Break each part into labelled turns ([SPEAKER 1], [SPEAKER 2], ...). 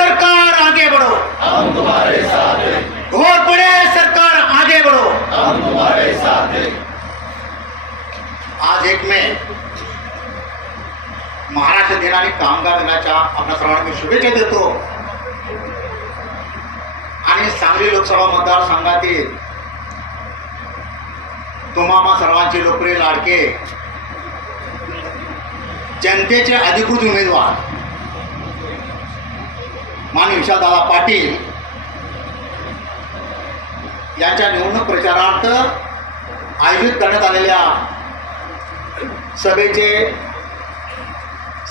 [SPEAKER 1] सरकार आगे बढ़ो। हम तुम्हारे साथ घोर पड़े सरकार आगे बढ़ो।
[SPEAKER 2] हम तुम्हारे साथ आज एक में महाराष्ट्र दिनाने कामगार दिनाच्या आपल्या सर्वांना शुभेच्छा देतो. आणि सांगली लोकसभा मतदारसंघातील तुम्हाला सर्वांचे लोकप्रिय लाडके जनतेचे अधिकृत उमेदवार माननीय विशालदादा पाटील यांच्या निवडणूक प्रचारार्थ आयोजित करण्यात आलेल्या सभेचे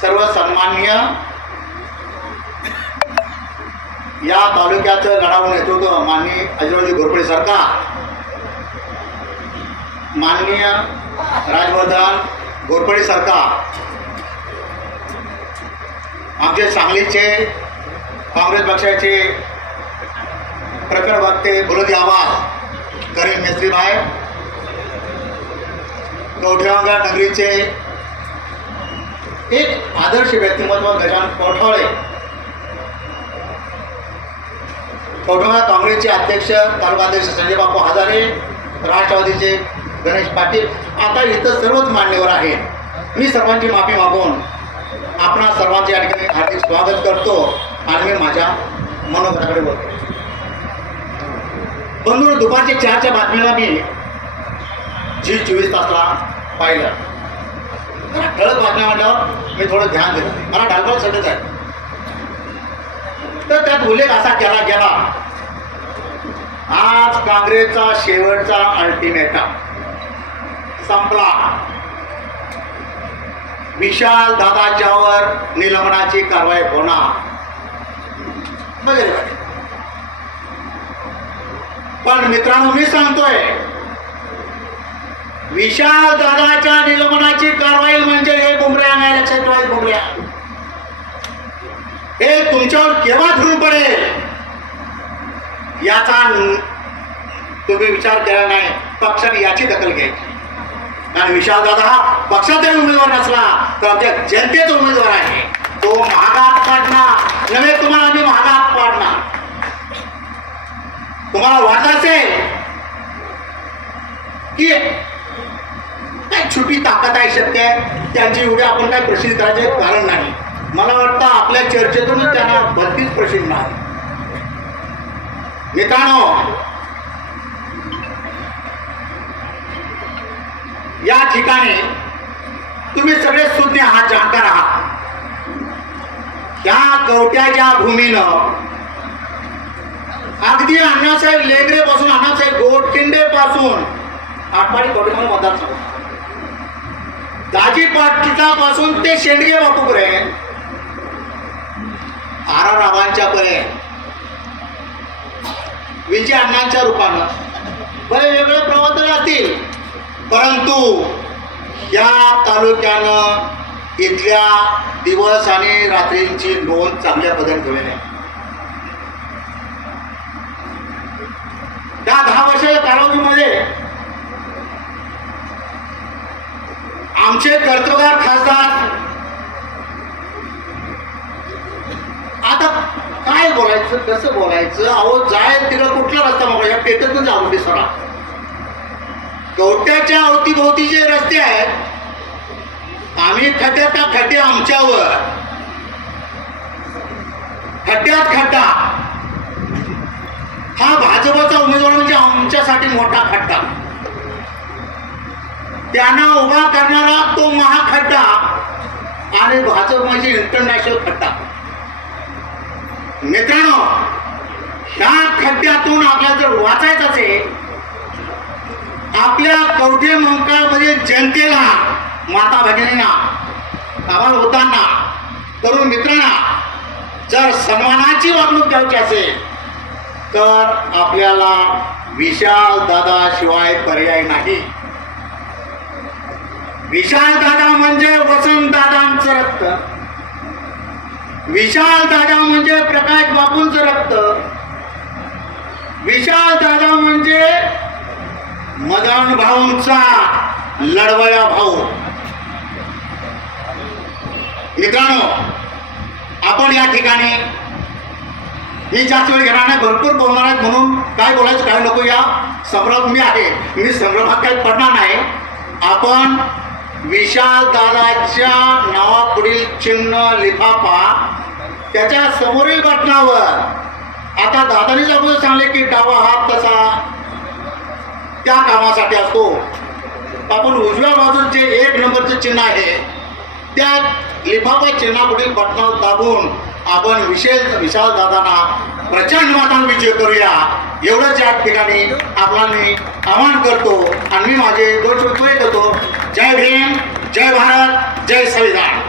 [SPEAKER 2] सर्व सन्माननीय या तालुक्याचं लढावून नेतृत्व माननीय अजिरावजी घोरपडे सरकार माननीय राजवर्धन घोरपडे सरकार आमचे सांगलीचे काँग्रेस पक्षाचे प्रखर वक्ते बुलंदी आवाज करीम मेस्त्रीभाई कवठेवांगा नगरीचे एक आदर्श व्यक्तिमत्व गजानन कोठाळे. कवठेवांगा काँग्रेसचे अध्यक्ष तालुकाध्यक्ष संजय बापू हजारे राष्ट्रवादीचे गणेश पाटील. आता इथं सर्वच मान्यवर आहेत. मी सर्वांची माफी मागून आपणा सर्वांचे या ठिकाणी हार्दिक स्वागत करतो आणि मी माझ्या मनोगताकडे बोलतो. बंधू दुपारच्या चारच्या बातमीला मी जी चोवीस तासला पाहिलं. ठळक बातम्या म्हटल्यावर मी थोडं ध्यान दिलं मला ढालपाल सटत आहे. तर त्यात उल्लेख असा केला गेला. आज काँग्रेसचा शेवटचा अल्टिमेटम संपला. विशाल दादाच्यावर निलंबनाची कारवाई होणार. वगैरे वगैरे पण मित्रांनो मी सांगतोय विशाल दादाच्या निलंबनाची कारवाई म्हणजे हे बुमऱ्या नाही लक्षात ठेवा हे बुमऱ्या हे तुमच्यावर केव्हा धरून पडेल? याचा तुम्ही विचार केला नाही. पक्षाने याची दखल घ्यायची. कारण विशाल दादा हा पक्षाचा उमेदवार नसला तर आमच्या जनतेचा उमेदवार आहे. तो महागात पाडणार. नव्हे तुम्हाला आम्ही महागात पाडणार. तुम्हाला वाटत असेल की काय छोटी ताकद आहे शक्य? आहे त्यांची एवढे आपण काय प्रसिद्ध करायचे कारण नाही. मला वाटतं आपल्या चर्चेतूनच त्यांना भरतीच प्रसिद्ध नाही मित्रांनो या ठिकाणी तुम्ही सगळे सुज्ञ आहात जाणकार आहात. त्या कवट्याच्या भूमीनं अगदी अण्णासाहेब लेंगरे पासून अण्णासाहेब गोटकिंडे पासून आटपाडी कवटेमध्ये मतदारसंघ दाजी पाटलापासून ते शेंडगे बापूपर्यंत आरा रावांच्या पर्यंत विजय अण्णांच्या रूपानं बरे वेगळे प्रवर्तन असतील. परंतु या तालुक्यानं इथल्या दिवस आणि रात्रींची नोंद चांगल्या पद्धतीने ठेवलेली आहे त्या दहा वर्षाच्या कालावधीमध्ये आमचे कर्तदार खासदार आता काय बोलायचं कसं बोलायचं? अहो जाय तिकडं कुठला रस्ता मग या पेटतच जाऊन सोडा कवट्याच्या अवतीभोवती जे रस्ते आहेत. आम्ही खड्ड्यात खड्डे आमच्यावर. खड्ड्यात खड्डा. हा भाजपचा उमेदवार म्हणजे आमच्यासाठी मोठा खड्डा. त्यांना उभा करणारा तो महाखड्डा आणि भाजप म्हणजे इंटरनॅशनल खड्डा. मित्रांनो ह्या खड्ड्यातून आपल्याला जर वाचायचं असेल आपल्या कवठे मंकाळमध्ये जनतेला माता भगिनींना आम्हाला होताना तरुण मित्रांना जर सन्मानाची वागणूक द्यायची असेल तर आपल्याला विशाल दादा शिवाय पर्याय नाही. विशाल दादा म्हणजे वसंत दादांचं रक्त. विशाल दादा म्हणजे प्रकाश बापूंचं रक्त. विशाल दादा मदन भाऊंचा लढवया भाऊ. मित्रांनो आपण या ठिकाणी मी जास्त वेळ घेणार नाही भरपूर बोलणार आहेत म्हणून काय बोलायचं काय नको या. संभ्रम मी आहे. मी संभ्रमात काही पडणार नाही. आपण विशाल दादाच्या नावापुढील चिन्ह लिफाफा त्याच्या समोरील बटनावर आता दादानीच अगोदर सांगले की डावा हात तसा त्या कामासाठी असतो. आपण उजव्या बाजूचे जे एक नंबरचे चिन्ह आहे. त्या लिफाफा चिन्हापुढील बटनावर दाबून आपण विशेष विशाल दादांना प्रचंड मतान विजय करूया. एवढंच या ठिकाणी आपला मी आवाहन करतो आणि मी माझे दोन शब्द करतो. जय भीम जय भारत जय संविधान.